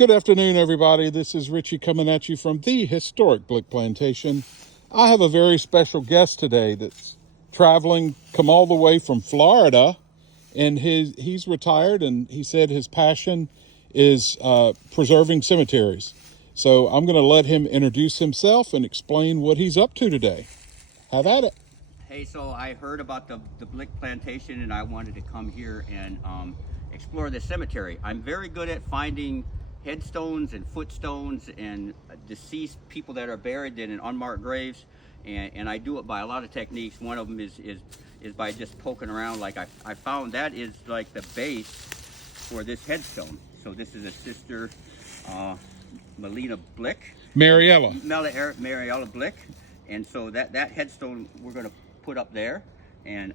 Good afternoon, everybody. This is Richie coming at you from the historic Blick Plantation. I have a very special guest today that's traveling, come all the way from Florida, and he's retired, and he said his passion is preserving cemeteries. So I'm going to let him introduce himself and explain what he's up to today. Have at it. Hey, so I heard about the Blick Plantation, and I wanted to come here and explore the cemetery. I'm very good at finding headstones and footstones and deceased people that are buried in unmarked graves, and I do it by a lot of techniques. One of them is by just poking around. Like I found that is like the base for this headstone. So this is a sister, Melina Blick. Mariella Blick. And so that headstone we're going to put up there, and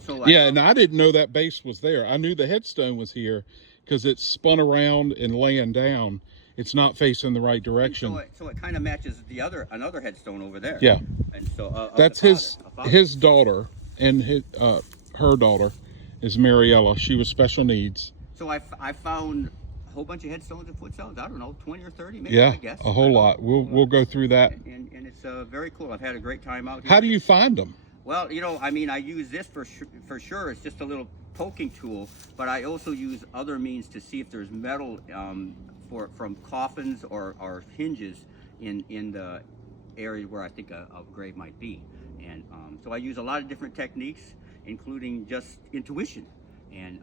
so and I didn't know that base was there. I knew the headstone was here because it's spun around and laying down. It's not facing the right direction. So it kind of matches another headstone over there. Yeah, and so that's his daughter, and her daughter is Mariella. She was special needs. So I found a whole bunch of headstones and footstones. I don't know, 20 or 30 maybe. Yeah, I guess a whole lot. We'll go through that. And it's very cool. I've had a great time out here. How do you find them? Well, I mean, I use this for sure. It's just a little poking tool, but I also use other means to see if there's metal from coffins or hinges in the area where I think a grave might be. And so I use a lot of different techniques, including just intuition. And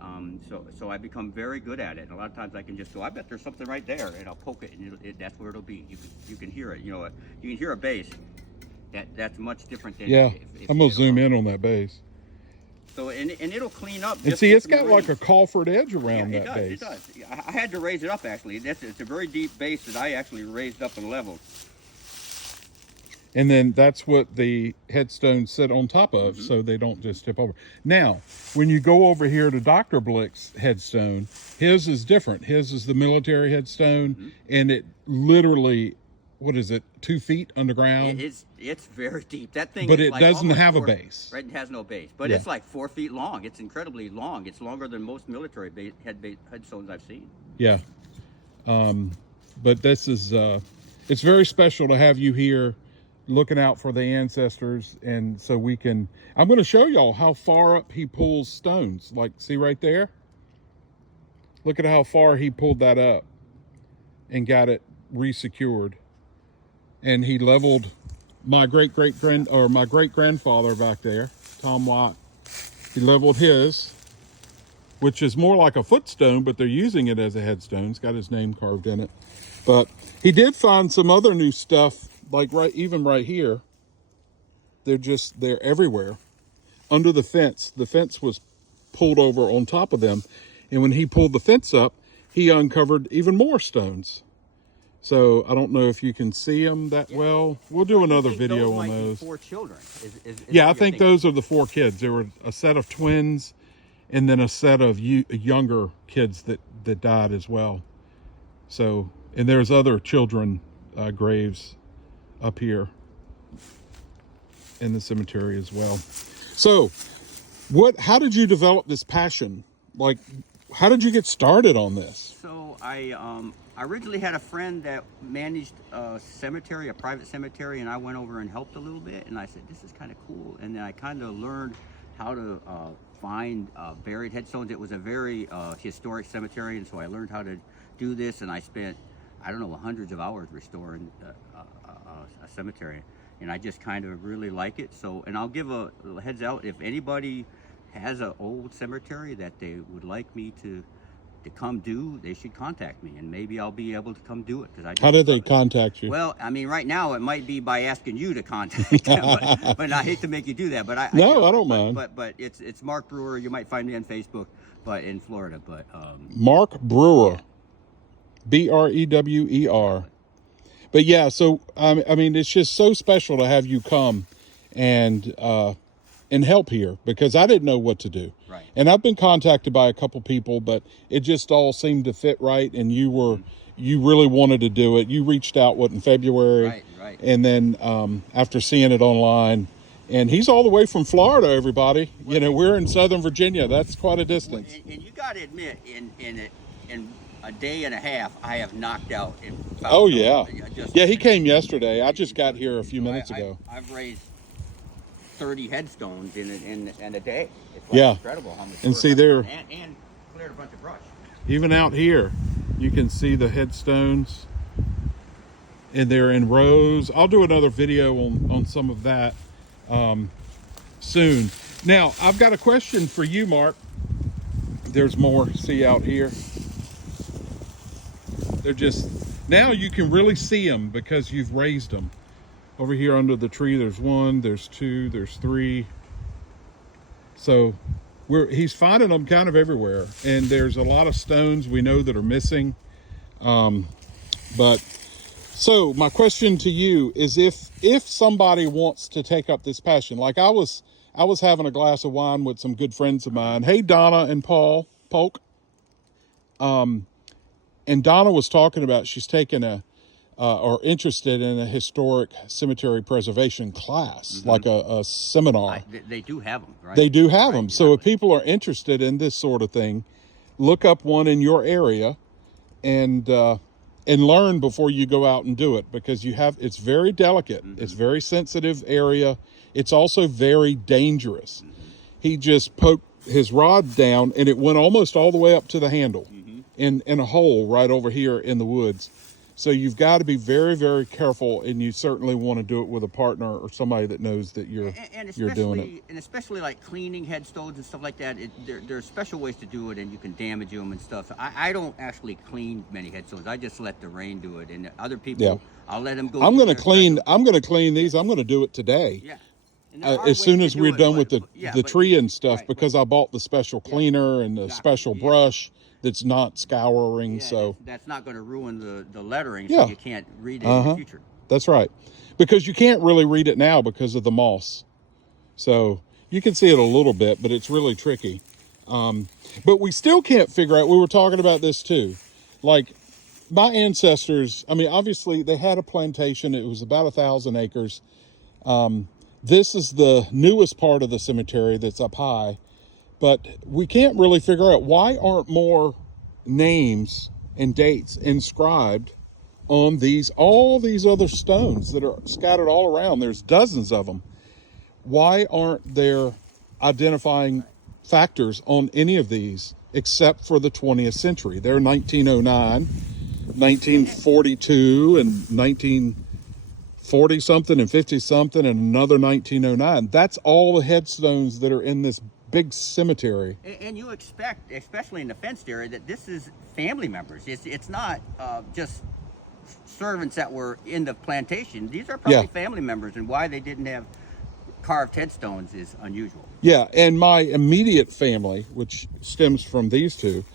so I become very good at it. And a lot of times I can just go, I bet there's something right there, and I'll poke it, and that's where it'll be. You can hear it. You can hear a base. That's much different than if I'm gonna zoom in on that base. So and it'll clean up. And see, it's got like a Colford edge around that base. It does. I had to raise it up actually. It's a very deep base that I actually raised up and leveled. And then that's what the headstones sit on top of, so they don't just tip over. Now, when you go over here to Dr. Blick's headstone, his is different. His is the military headstone, and it literally, 2 feet underground? It's very deep. That thing, but is it like doesn't have a base. Right, it has no base, but it's like 4 feet long. It's incredibly long. It's longer than most military headstones I've seen. Yeah, but this is it's very special to have you here, looking out for the ancestors, and so we can. I'm going to show y'all how far up he pulls stones. Like, see right there. Look at how far he pulled that up, and got it resecured. And he leveled my great grandfather back there, Tom Watt. He leveled his, which is more like a footstone, but they're using it as a headstone. It's got his name carved in it. But he did find some other new stuff, like even right here. They're everywhere. Under the fence. The fence was pulled over on top of them. And when he pulled the fence up, he uncovered even more stones. So I don't know if you can see them that well. We'll do another video on those. 4 children. I think those are the 4 kids. There were a set of twins, and then a set of younger kids that died as well. So, and there's other children graves up here in the cemetery as well. So, how did you develop this passion? Like, how did you get started on this? So I originally had a friend that managed a cemetery, a private cemetery, and I went over and helped a little bit, and I said, this is kind of cool. And then I kind of learned how to find buried headstones. It was a very historic cemetery, and so I learned how to do this, and I spent, I don't know, hundreds of hours restoring a cemetery, and I just kind of really like it. So, and I'll give a heads out, if anybody has an old cemetery that they would like me to come do, they should contact me, and maybe I'll be able to come do it. How do they contact you? Well, I mean, right now it might be by asking you to contact them, but I hate to make you do that. But I don't mind. But it's Mark Brewer. You might find me on Facebook, but in Florida. But Mark Brewer, Brewer. But yeah, so I mean, it's just so special to have you come and help here, because I didn't know what to do. Right. And I've been contacted by a couple people, but it just all seemed to fit right. And you really wanted to do it. You reached out, in February? Right. And then after seeing it online, and he's all the way from Florida, everybody. We're in Southern Virginia. That's quite a distance. And you got to admit, in a day and a half I have knocked out in found Oh yeah. just Yeah, he came yesterday. I just got here a few so minutes ago. I've raised 30 headstones in a day. It's like Yeah. incredible how much And work see I've there, done, and cleared a bunch of brush. even out here, you can see the headstones, and they're in rows. I'll do another video on some of that soon. Now, I've got a question for you, Mark. There's more, see out here. They're just, now you can really see them because you've raised them. Over here under the tree, there's 1, there's 2, there's 3. So he's finding them kind of everywhere. And there's a lot of stones we know that are missing. But so my question to you is, if somebody wants to take up this passion, like I was having a glass of wine with some good friends of mine. Hey, Donna and Polk. And Donna was talking about she's taken or interested in a historic cemetery preservation class, like a seminar. They do have them, right? They do have them. Exactly. So if people are interested in this sort of thing, look up one in your area and learn before you go out and do it, because it's very delicate. It's very sensitive area. It's also very dangerous. He just poked his rod down and it went almost all the way up to the handle in a hole right over here in the woods. So you've got to be very, very careful, and you certainly want to do it with a partner or somebody that knows that you're doing it. And especially like cleaning headstones and stuff like that, there are special ways to do it, and you can damage them and stuff. I don't actually clean many headstones. I just let the rain do it, and other people, I'll let them go. I'm going to clean these. I'm going to do it today. Yeah. As soon as we're done with the tree and stuff, because I bought the special cleaner and the special brush that's not scouring. So that's not going to ruin the lettering, so you can't read it in the future. That's right, because you can't really read it now because of the moss. So you can see it a little bit, but it's really tricky. But we still can't figure out, we were talking about this too, like my ancestors, I mean, obviously they had a plantation. It was about 1,000 acres. This is the newest part of the cemetery that's up high, but we can't really figure out why aren't more names and dates inscribed on all these other stones that are scattered all around. There's dozens of them. Why aren't there identifying factors on any of these except for the 20th century? They're 1909, 1942, and 1940 something and 50 something and another 1909. That's all the headstones that are in this big cemetery. And you expect, especially in the fenced area, that this is family members. It's not just servants that were in the plantation. These are probably family members, and why they didn't have carved headstones is unusual. Yeah, and my immediate family, which stems from these two,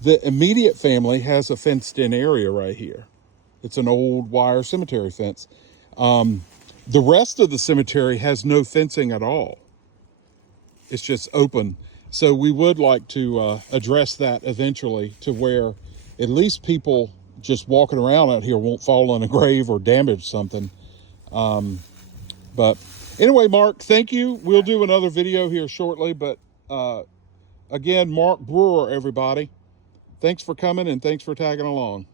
the immediate family has a fenced-in area right here. It's an old wire cemetery fence. The rest of the cemetery has no fencing at all. It's just open. So we would like to address that eventually, to where at least people just walking around out here won't fall in a grave or damage something. But anyway, Mark, thank you. We'll do another video here shortly. But again, Mark Brewer, everybody. Thanks for coming and thanks for tagging along.